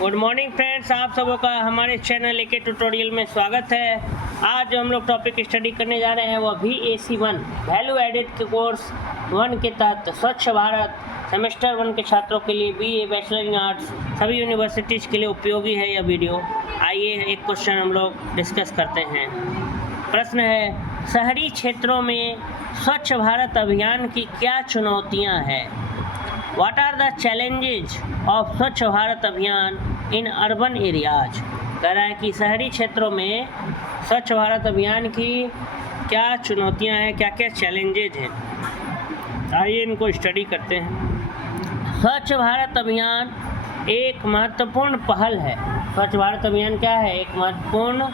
Good morning friends, आप सबों का हमारे चैनल एके ट्यूटोरियल में स्वागत है। आज जो हम लोग टॉपिक स्टडी करने जा रहे हैं वो VAC1 वैल्यू एडेड कोर्स 1 के तहत स्वच्छ भारत सेमेस्टर 1 के छात्रों के लिए BA बैचलर इन आर्ट्स सभी यूनिवर्सिटीज़ के लिए उपयोगी है यह वीडियो। आइए एक क्वेश्चन हम लोग डिस्कस करते हैं। प्रश्न है, शहरी क्षेत्रों में स्वच्छ भारत अभियान की क्या चुनौतियाँ हैं? What are the challenges of स्वच्छ भारत अभियान इन अर्बन एरियाज? कह रहा है कि शहरी क्षेत्रों में स्वच्छ भारत अभियान की क्या चुनौतियां हैं, क्या क्या चैलेंजेज हैं। आइए इनको स्टडी करते हैं। स्वच्छ भारत अभियान एक महत्वपूर्ण पहल है। स्वच्छ भारत अभियान क्या है? एक महत्वपूर्ण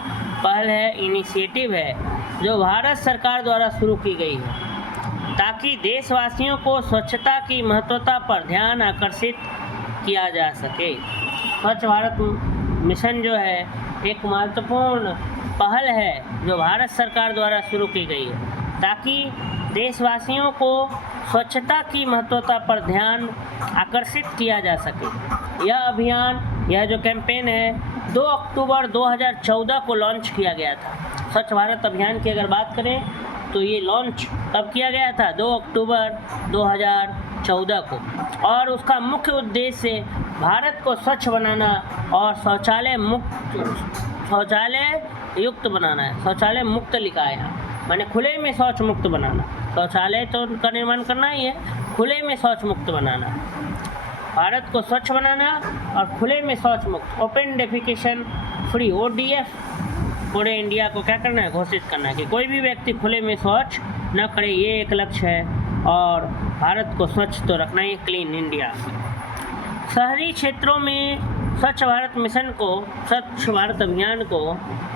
पहल है, इनिशिएटिव है जो भारत सरकार द्वारा शुरू की गई है ताकि देशवासियों को स्वच्छता की महत्वता पर ध्यान आकर्षित किया जा सके। स्वच्छ भारत मिशन जो है एक महत्वपूर्ण पहल है जो भारत सरकार द्वारा शुरू की गई है ताकि देशवासियों को स्वच्छता की महत्वता पर ध्यान आकर्षित किया जा सके। यह अभियान, यह जो कैंपेन है 2 अक्टूबर 2014 को लॉन्च किया गया था। स्वच्छ भारत अभियान की अगर बात करें तो ये लॉन्च कब किया गया था? 2 अक्टूबर 2014 को। और उसका मुख्य उद्देश्य भारत को स्वच्छ बनाना और शौचालय युक्त बनाना है। शौचालय मुक्त लिखा है यहाँ, माने खुले में शौच मुक्त बनाना। शौचालय तो का निर्माण करना ही है, खुले में शौच मुक्त बनाना। भारत को स्वच्छ बनाना और खुले में शौच मुक्त, ओपन डेफिकेशन फ्री, ODF पूरे इंडिया को क्या करना है? घोषित करना है कि कोई भी व्यक्ति खुले में शौच न करे। ये एक लक्ष्य है और भारत को स्वच्छ तो रखना ही, क्लीन इंडिया। शहरी क्षेत्रों में स्वच्छ भारत मिशन को, स्वच्छ भारत अभियान को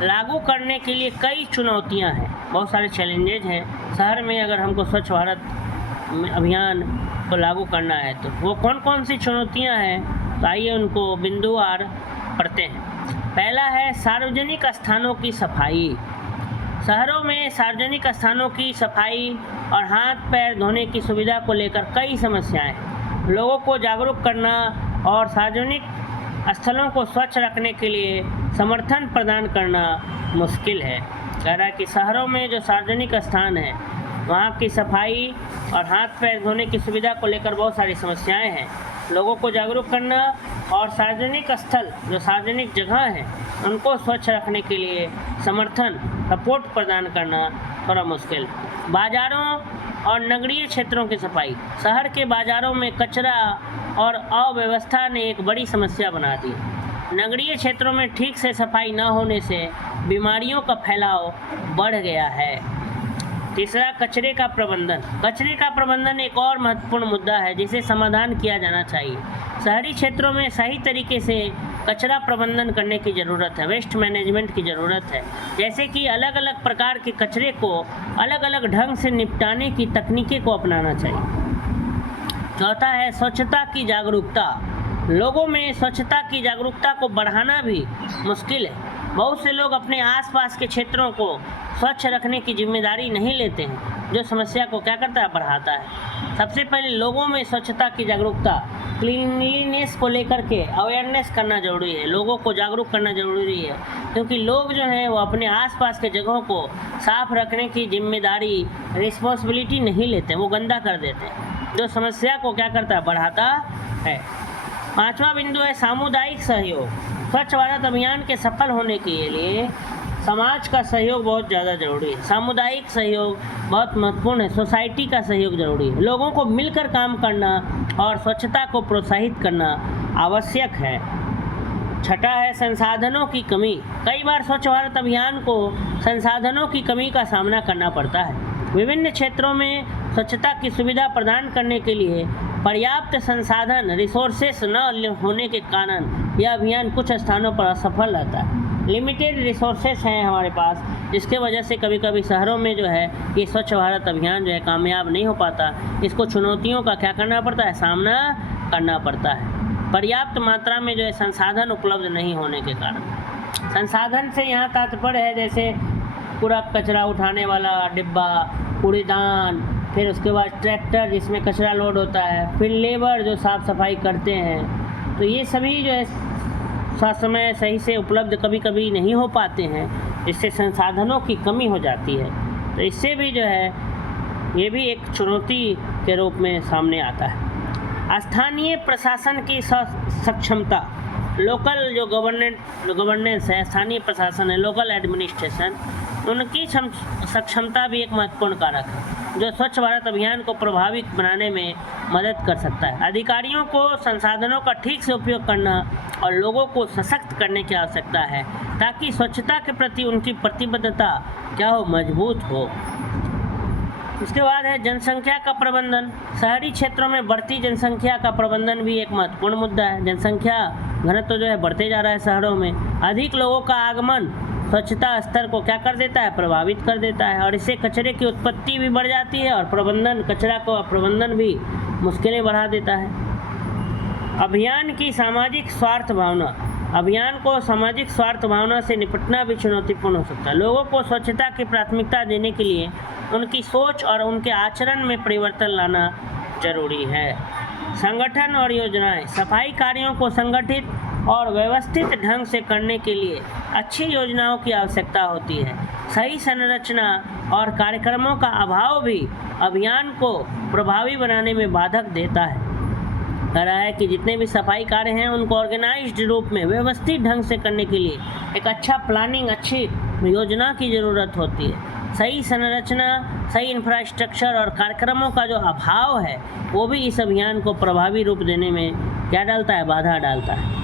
लागू करने के लिए कई चुनौतियां हैं, बहुत सारे चैलेंजेज हैं। शहर में अगर हमको स्वच्छ भारत अभियान को लागू करना है तो वो कौन कौन सी चुनौतियां हैं, तो आइए उनको बिंदुवार पढ़ते हैं। पहला है सार्वजनिक स्थानों की सफाई। शहरों में सार्वजनिक स्थानों की सफाई और हाथ पैर धोने की सुविधा को लेकर कई समस्याएं हैं। लोगों को जागरूक करना और सार्वजनिक स्थलों को स्वच्छ रखने के लिए समर्थन प्रदान करना मुश्किल है। कह रहा है कि शहरों में जो सार्वजनिक स्थान है वहाँ की सफाई और हाथ पैर धोने की सुविधा को लेकर बहुत सारी समस्याएं हैं। लोगों को जागरूक करना और सार्वजनिक स्थल, जो सार्वजनिक जगह हैं, उनको स्वच्छ रखने के लिए समर्थन, सपोर्ट प्रदान करना थोड़ा मुश्किल। बाज़ारों और नगरीय क्षेत्रों की सफाई। शहर के बाज़ारों में कचरा और अव्यवस्था ने एक बड़ी समस्या बना दी। नगरीय क्षेत्रों में ठीक से सफाई न होने से बीमारियों का फैलाव बढ़ गया है। तीसरा, कचरे का प्रबंधन। कचरे का प्रबंधन एक और महत्वपूर्ण मुद्दा है जिसे समाधान किया जाना चाहिए। शहरी क्षेत्रों में सही तरीके से कचरा प्रबंधन करने की ज़रूरत है, वेस्ट मैनेजमेंट की ज़रूरत है। जैसे कि अलग अलग प्रकार के कचरे को अलग अलग ढंग से निपटाने की तकनीकें को अपनाना चाहिए। चौथा है स्वच्छता की जागरूकता। लोगों में स्वच्छता की जागरूकता को बढ़ाना भी मुश्किल है। बहुत से लोग अपने आसपास के क्षेत्रों को स्वच्छ रखने की जिम्मेदारी नहीं लेते हैं, जो समस्या को क्या करता है? बढ़ाता है। सबसे पहले लोगों में स्वच्छता की जागरूकता, क्लीनलीनेस को लेकर के अवेयरनेस करना जरूरी है। लोगों को जागरूक करना जरूरी है क्योंकि लोग जो हैं वो अपने आसपास के जगहों को साफ रखने की जिम्मेदारी, रिस्पॉन्सिबिलिटी नहीं लेते, वो गंदा कर देते हैं, जो समस्या को क्या करता है? बढ़ाता है। पांचवा बिंदु है सामुदायिक सहयोग। स्वच्छ भारत अभियान के सफल होने के लिए समाज का सहयोग बहुत ज़्यादा ज़रूरी है। सामुदायिक सहयोग बहुत महत्वपूर्ण है। सोसाइटी का सहयोग ज़रूरी है। लोगों को मिलकर काम करना और स्वच्छता को प्रोत्साहित करना आवश्यक है। छठा है संसाधनों की कमी। कई बार स्वच्छ भारत अभियान को संसाधनों की कमी का सामना करना पड़ता है। विभिन्न क्षेत्रों में स्वच्छता की सुविधा प्रदान करने के लिए पर्याप्त संसाधन, रिसोर्सेस न होने के कारण यह अभियान कुछ स्थानों पर असफल रहता है। लिमिटेड रिसोर्सेस हैं हमारे पास, जिसके वजह से कभी कभी शहरों में जो है ये स्वच्छ भारत अभियान जो है कामयाब नहीं हो पाता। इसको चुनौतियों का क्या करना पड़ता है? सामना करना पड़ता है। पर्याप्त मात्रा में जो है संसाधन उपलब्ध नहीं होने के कारण। संसाधन से यहाँ तात्पर्य है जैसे कूड़ा कचरा उठाने वाला डिब्बा, कूड़ेदान, फिर उसके बाद ट्रैक्टर जिसमें कचरा लोड होता है, फिर लेबर जो साफ़ सफाई करते हैं। तो ये सभी जो है समय सही से उपलब्ध कभी कभी नहीं हो पाते हैं, जिससे संसाधनों की कमी हो जाती है। तो इससे भी जो है ये भी एक चुनौती के रूप में सामने आता है। स्थानीय प्रशासन की सक्षमता, लोकल जो गवर्नेंस है, स्थानीय प्रशासन है, लोकल एडमिनिस्ट्रेशन, उनकी सक्षमता भी एक महत्वपूर्ण कारक है जो स्वच्छ भारत अभियान को प्रभावी बनाने में मदद कर सकता है। अधिकारियों को संसाधनों का ठीक से उपयोग करना और लोगों को सशक्त करने की आवश्यकता है ताकि स्वच्छता के प्रति उनकी प्रतिबद्धता मजबूत हो। उसके बाद है जनसंख्या का प्रबंधन। शहरी क्षेत्रों में बढ़ती जनसंख्या का प्रबंधन भी एक महत्वपूर्ण मुद्दा है। जनसंख्या घनत्व जो है बढ़ते जा रहा है शहरों में। अधिक लोगों का आगमन स्वच्छता स्तर को क्या कर देता है, प्रभावित कर देता है, और इससे कचरे की उत्पत्ति भी बढ़ जाती है और कचरा को प्रबंधन भी मुश्किलें बढ़ा देता है। अभियान की सामाजिक स्वार्थ भावना। अभियान को सामाजिक स्वार्थ भावना से निपटना भी चुनौतीपूर्ण हो सकता है। लोगों को स्वच्छता की प्राथमिकता देने के लिए उनकी सोच और उनके आचरण में परिवर्तन लाना जरूरी है। संगठन और योजनाएं। सफाई कार्यों को संगठित और व्यवस्थित ढंग से करने के लिए अच्छी योजनाओं की आवश्यकता होती है। सही संरचना और कार्यक्रमों का अभाव भी अभियान को प्रभावी बनाने में बाधक देता है। कह रहा है कि जितने भी सफाई कार्य हैं उनको ऑर्गेनाइज्ड रूप में व्यवस्थित ढंग से करने के लिए एक अच्छा प्लानिंग, अच्छी योजना की ज़रूरत होती है। सही संरचना, सही इंफ्रास्ट्रक्चर और कार्यक्रमों का जो अभाव है वो भी इस अभियान को प्रभावी रूप देने में क्या डालता है, बाधा डालता है।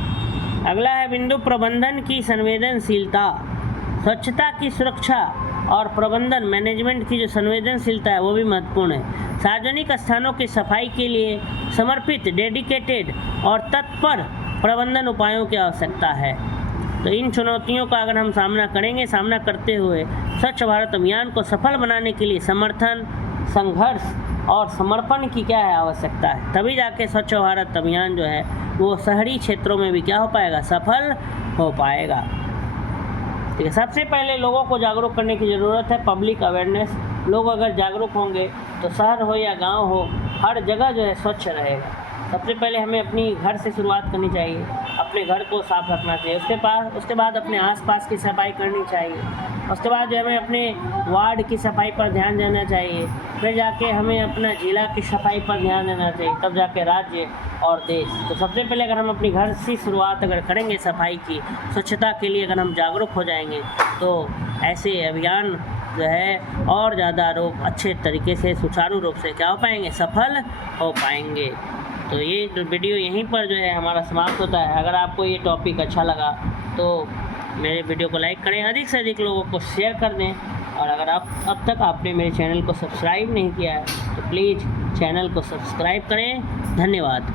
अगला है बिंदु प्रबंधन की संवेदनशीलता। स्वच्छता की सुरक्षा और प्रबंधन मैनेजमेंट की जो संवेदनशीलता है वो भी महत्वपूर्ण है। सार्वजनिक स्थानों की सफाई के लिए समर्पित, डेडिकेटेड और तत्पर प्रबंधन उपायों की आवश्यकता है। तो इन चुनौतियों का अगर हम सामना करते हुए स्वच्छ भारत अभियान को सफल बनाने के लिए समर्थन, संघर्ष और समर्पण की क्या है, आवश्यकता है। तभी जाके स्वच्छ भारत अभियान जो है वो शहरी क्षेत्रों में भी क्या हो पाएगा, सफल हो पाएगा। ठीक है, सबसे पहले लोगों को जागरूक करने की ज़रूरत है, पब्लिक अवेयरनेस। लोग अगर जागरूक होंगे तो शहर हो या गांव हो, हर जगह जो है स्वच्छ रहेगा। सबसे पहले हमें अपनी घर से शुरुआत करनी चाहिए, अपने घर को साफ रखना चाहिए। उसके बाद अपने आसपास की सफाई करनी चाहिए। उसके बाद जो हमें अपने वार्ड की सफाई पर ध्यान देना चाहिए। फिर जाके हमें अपना जिला की सफाई पर ध्यान देना चाहिए, तब जाके राज्य और देश। तो सबसे पहले अगर हम अपनी घर से शुरुआत अगर करेंगे सफाई की, स्वच्छता के लिए अगर हम जागरूक हो जाएंगे तो ऐसे अभियान जो है और ज़्यादा अच्छे तरीके से, सुचारू रूप से क्या हो पाएंगे, सफल हो पाएंगे। तो ये वीडियो यहीं पर जो है हमारा समाप्त होता है। अगर आपको ये टॉपिक अच्छा लगा तो मेरे वीडियो को लाइक करें, अधिक से अधिक लोगों को शेयर कर दें, और अगर अब तक आपने मेरे चैनल को सब्सक्राइब नहीं किया है तो प्लीज़ चैनल को सब्सक्राइब करें। धन्यवाद।